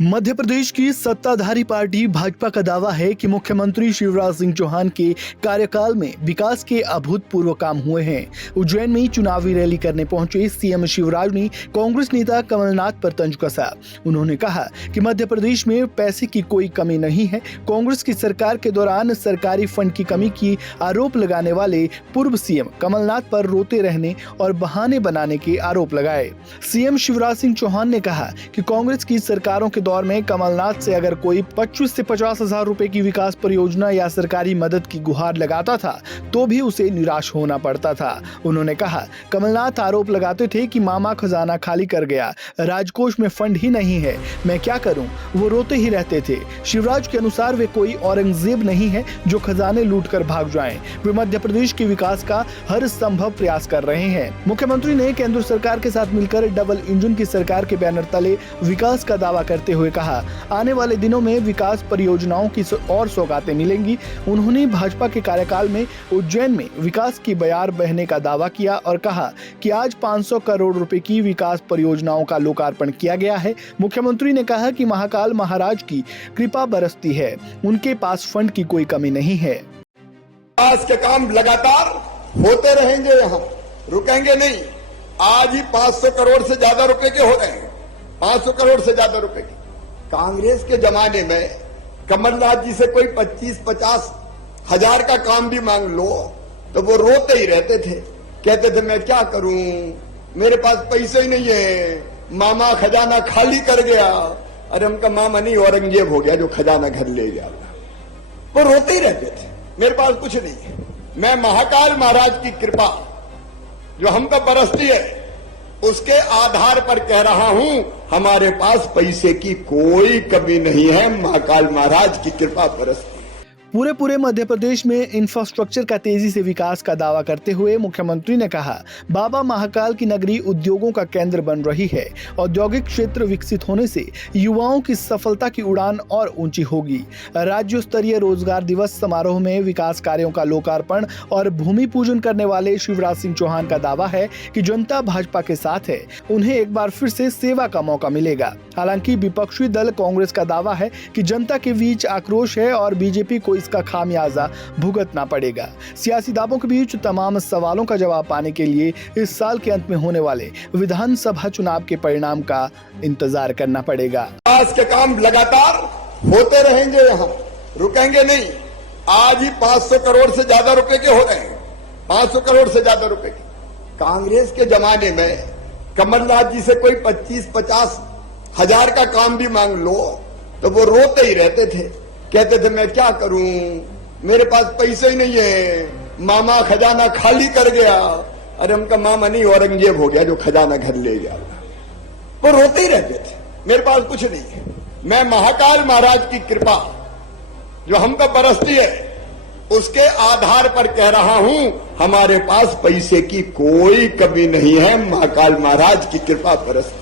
मध्य प्रदेश की सत्ताधारी पार्टी भाजपा का दावा है कि मुख्यमंत्री शिवराज सिंह चौहान के कार्यकाल में विकास के अभूतपूर्व काम हुए हैं। उज्जैन में चुनावी रैली करने पहुंचे सीएम शिवराज ने कांग्रेस नेता कमलनाथ पर तंज कसा। उन्होंने कहा कि मध्य प्रदेश में पैसे की कोई कमी नहीं है। कांग्रेस की सरकार के दौरान सरकारी फंड की कमी की आरोप लगाने वाले पूर्व सीएम कमलनाथ पर रोते रहने और बहाने बनाने के आरोप लगाए। सीएम शिवराज सिंह चौहान ने कहा कि कांग्रेस की सरकारों के दौर में कमलनाथ से अगर कोई 25 से 50 हजार रुपए की विकास परियोजना या सरकारी मदद की गुहार लगाता था तो भी उसे निराश होना पड़ता था। उन्होंने कहा कमलनाथ आरोप लगाते थे कि मामा खजाना खाली कर गया, राजकोष में फंड ही नहीं है, मैं क्या करूं। वो रोते ही रहते थे। शिवराज के अनुसार वे कोई औरंगजेब नहीं है जो खजाने लूट कर भाग जाएं। वे मध्य प्रदेश के विकास का हर संभव प्रयास कर रहे हैं। मुख्यमंत्री ने केंद्र सरकार के साथ मिलकर डबल इंजन की सरकार के बैनर तले विकास का दावा करते हुए कहा आने वाले दिनों में विकास परियोजनाओं की और सौगातें मिलेंगी। उन्होंने भाजपा के कार्यकाल में उज्जैन में विकास की बयार बहने का दावा किया और कहा कि आज 500 करोड़ रुपए की विकास परियोजनाओं का लोकार्पण किया गया है। मुख्यमंत्री ने कहा कि महाकाल महाराज की कृपा बरसती है, उनके पास फंड की कोई कमी नहीं है। विकास के काम लगातार होते रहेंगे, यहाँ रुकेंगे नहीं। आज ही 500 करोड़ से ज्यादा रुपए के हो रहे हैं, 500 करोड़ से ज्यादा रुपए के। कांग्रेस के जमाने में कमलनाथ जी से कोई 25-50 हजार का काम भी मांग लो तो वो रोते ही रहते थे, कहते थे मैं क्या करूं, मेरे पास पैसे ही नहीं है, मामा खजाना खाली कर गया। अरे उनका मामा नहीं औरंगजेब हो गया जो खजाना घर ले गया। वो रोते ही रहते थे, मेरे पास कुछ नहीं है। मैं महाकाल महाराज की कृपा जो हम पर बरसती है उसके आधार पर कह रहा हूं, हमारे पास पैसे की कोई कमी नहीं है, महाकाल महाराज की कृपा बरसती है। पूरे मध्य प्रदेश में इंफ्रास्ट्रक्चर का तेजी से विकास का दावा करते हुए मुख्यमंत्री ने कहा बाबा महाकाल की नगरी उद्योगों का केंद्र बन रही है। औद्योगिक क्षेत्र विकसित होने से युवाओं की सफलता की उड़ान और ऊंची होगी। राज्य स्तरीय रोजगार दिवस समारोह में विकास कार्यों का लोकार्पण और भूमि पूजन करने वाले शिवराज सिंह चौहान का दावा है कि जनता भाजपा के साथ है, उन्हें एक बार फिर से सेवा का मौका मिलेगा। हालांकि विपक्षी दल कांग्रेस का दावा है कि जनता के बीच आक्रोश है और बीजेपी को इसका खामियाजा भुगतना पड़ेगा। सियासी दावों के बीच तमाम सवालों का जवाब पाने के लिए इस साल के अंत में होने वाले विधानसभा चुनाव के परिणाम का इंतजार करना पड़ेगा। विकास के काम लगातार होते रहेंगे, यहाँ रुकेंगे नहीं। आज ही 500 करोड़ से ज्यादा रुपए के हो रहे हैं, 500 करोड़ से ज्यादा रुपए के। कांग्रेस के जमाने में कमलनाथ जी से कोई 25-50 हजार का काम भी मांग लो तो वो रोते ही रहते थे, कहते थे मैं क्या करूं, मेरे पास पैसे ही नहीं है, मामा खजाना खाली कर गया। अरे उनका मामा नहीं औरंगजेब हो गया जो खजाना घर ले गया। वो रोते ही रहते थे, मेरे पास कुछ नहीं है। मैं महाकाल महाराज की कृपा जो हम पर बरसती है उसके आधार पर कह रहा हूं, हमारे पास पैसे की कोई कमी नहीं है, महाकाल महाराज की कृपा बरसती है।